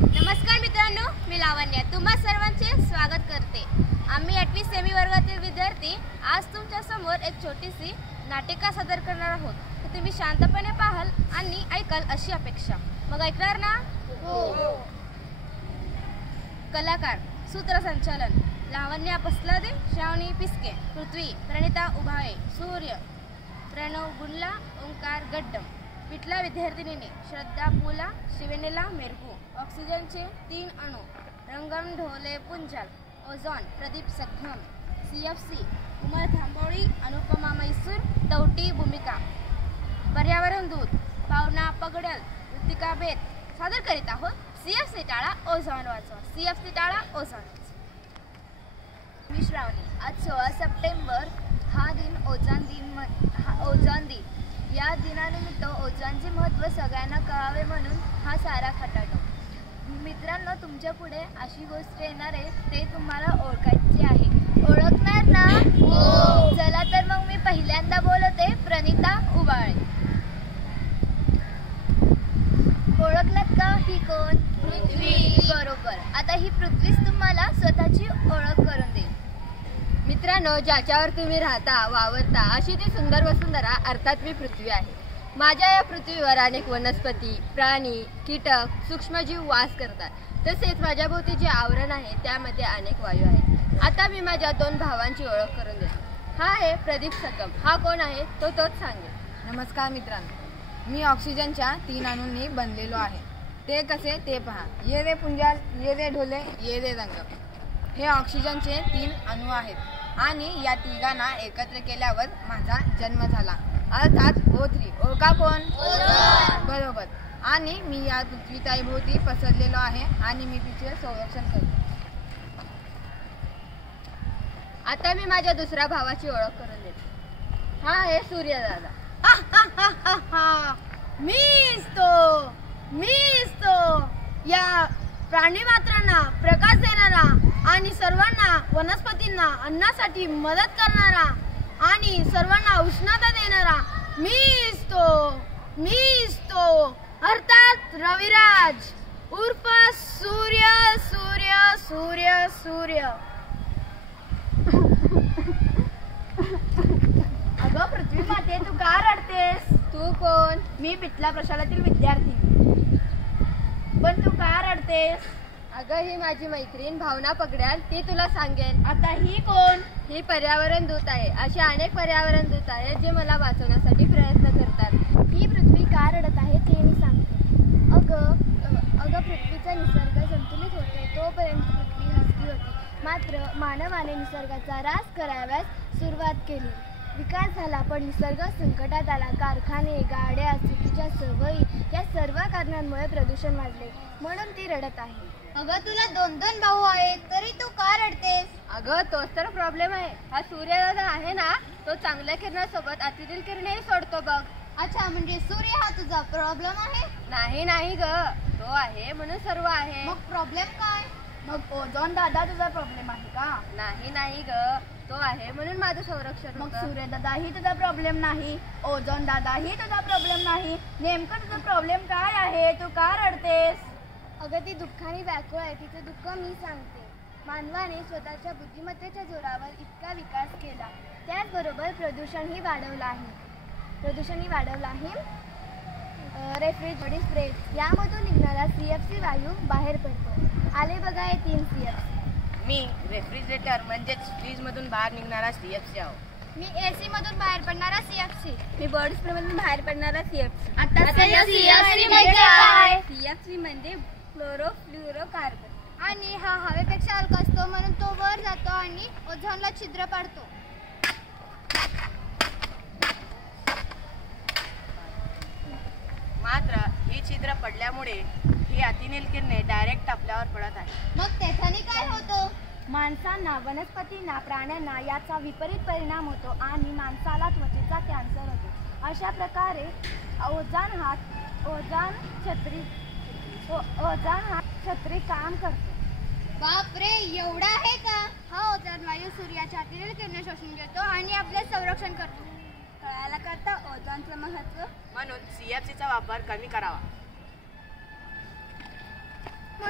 नमस्कार मित्रांनो, मी लावण्या तुम्हा सर्वांचे स्वागत करते। आम्ही 8वी सेमी वर्गातील विद्यार्थी आज तुमच्या समोर एक छोटीशी नाटिका सादर करणार आहोत। तर तुम्ही शांतपणे पाहाल आणि ऐकाल अशी अपेक्षा। मग ऐकणार ना? हो। कलाकार सूत्रसंचालन लावण्या पसलादे, श्रावणी पिस्के, पृथ्वी प्रणिता उभाळे, सूर्य प्रणव गुंडला, ओंकार गड्डम, पिटला विद्यार्थिनीने श्रद्धा पुला, शिवेनेला मेरकू, ऑक्सिजनचे 3 अणु रंगम ढोले पुंजाल, ओझोन प्रदीप सखम, CFC उमर थांबोळी, अनुपमा मैसूर, तवटी भूमिका, पर्यावरण दूत पावना पगडल, ऋतिका बेत सादर करीत आहोत CFC टाळा ओझोन वाचवा, CFC टाळा ओझोन वाचवा। मी श्रावणी। आज 16 सप्टेंबर हा दिन ओझोन दिन। या दिनानिमित्त ओझोनचे महत्त्व सगळ्यांना कळावे म्हणून हा सारा खटाटो। मित्रांनो, तुमच्या पुढे अशी गोष्ट येणार आहे, ते तुम्हाला ओळखायची आहे। ओळखणार ना? हो। चला तर मग मी पहिल्यांदा बोलते, प्रणिता उभाळे। ओळखलात का? ही कोण? पृथ्वी। बरोबर। आता ही पृथ्वीच तुम्हाला स्वतःची ओळख करून देईल। मित्रांनो, ज्याच्यावर तुम्ही राहता वावरता अशी ती सुंदर वसुंधरा अर्थात मी पृथ्वी आहे। माझ्या या पृथ्वीवर अनेक वनस्पती, प्राणी, कीटक, सूक्ष्मजीव वास करतात। तसेच माझ्या भोवती जे आवरण आहे त्यामध्ये अनेक वायू आहेत। आता मी माझ्या 2 भावांची ओळख करून देतो। हा आहे प्रदीप सकम। हा कोण आहे? तोच सांगेल। नमस्कार मित्रांनो, मी ऑक्सिजनच्या 3 अणूंनी बनलेलो आहे। ते कसे ते पहा। ये रे पुंजाल, ये रे ढोले, ये रे रंगम। हे ऑक्सिजनचे 3 अणू आहेत आणि या तिघांना एकत्र केल्यावर माझा जन्म झाला, अर्थात O3। ओळखा कोण? बरोबर। आणि मी या पृथ्वीताई भोवती पसरलेलो आहे आणि मी तिचे संरक्षण करतो। आता मी माझ्या दुसऱ्या भावाची ओळख करून देते। हा आहे सूर्यदादा। मीच तो या प्राणीमात्रांना प्रकाश देणारा आणि सर्वांना वनस्पतींना अन्नासाठी मदत करणारा आणि सर्वांना उष्णता देणारा मीच तो अर्थात रविराज उर्फ सूर्य। अगं पृथ्वी माते, तू का रडतेस? तू कोण? मी पिटला प्रशालेतील विद्यार्थी। पण तू का रडतेस? अगं, ही माझी मैत्रीण भावना पगड्याल, ती तुला सांगेल। आता ही कोण? ही पर्यावरण दूत आहे। असे अनेक पर्यावरण दूत आहेत जे मला वाचवण्यासाठी प्रयत्न करतात। ही पृथ्वी का रडत आहे ते मी सांगते। अगं पृथ्वीचा निसर्ग संतुलित होते तोपर्यंत पृथ्वी हसली होती। मात्र मानवाने निसर्गाचा ऱ्हास करावयास सुरुवात केली। विकास झाला, पण निसर्ग संकटात आला। कारखाने, गाड्या, चुकीच्या सवयी या सर्व कारणांमुळे प्रदूषण वाढले, म्हणून ती रडत आहे। अगं, तुला 2 भाऊ आहेत, तरी तू का रडतेस? अगं, तोच तर प्रॉब्लेम आहे। हा सूर्यदादा आहे ना, तो चांगल्या किरणासोबत अतिनील किरणेही सोडतो बघ। अच्छा, म्हणजे सूर्य हा तुझा प्रॉब्लेम आहे? नाही ग, तो आहे म्हणून सर्व आहे। मग प्रॉब्लेम काय? मग ओझोन दादा तुझा प्रॉब्लेम आहे का? नाही ग, तो आहे म्हणून माझं संरक्षण मग होतं। सूर्य दादा ही तुझा प्रॉब्लेम नाही, ओझोन दादा ही तुझा प्रॉब्लेम नाही, नेमकं तुझा प्रॉब्लेम काय आहे? तू का रडतेस? अगं, ती दुःखाने व्याकुळ आहे, तिचं दुःख मी सांगते। मानवाने स्वतःच्या बुद्धिमत्तेच्या जोरावर इतका विकास केला, त्याचबरोबर प्रदूषणही वाढवलं आहे। रेफ्रिजरेटर स्प्रे यामधून निघणारा CFC वायू बाहेर पडतो। आले बघा हे 3 CFC। मी रेफ्रिजरेटर म्हणजेच फ्रीज मधून बाहेर निघणारा CFC आहो। मी AC मधून बाहेर पडणारा CFC। मी बर्ड स्प्रे मधून बाहेर पडणारा CFC। आता CFC म्हणजे काय? CFC म्हणजे क्लोरोफ्लोरोकार्बन। आणि हा हवेपेक्षा हलका असतो, म्हणून तो वर जातो आणि ओझोनला छिद्र पाडतो। मात्र ही छिद्र पडल्यामुळे ही अतिनील किरणे डायरेक्ट आपल्यावर पडत आहे। मग त्याच्याने काय होतं? माणसांना, वनस्पतींना, प्राण्यांना याचा विपरीत परिणाम होतो आणि माणसाला त्वचेचा कॅन्सर होतो। अशा प्रकारे ओझोन हा छत्री काम करतो। बापरे, एवढा आहे का? हा ओझोन वायू सूर्याच्या अतिनील किरणे शोषून घेतो आणि आपले संरक्षण करतो। कळायला करता ओझोनचं महत्त्व? म्हणून CFCचा वापर कमी करावा।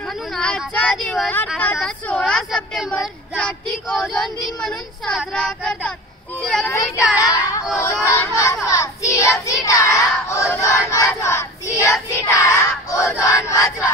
म्हणून आजचा दिवस अर्थात 16 सप्टेंबर जागतिक ओझोन दिन म्हणून साजरा करतात. CFC टाळा, ओझोन वाचवा. CFC टाळा, ओझोन वाचवा. CFC टाळा, ओझोन वाचवा.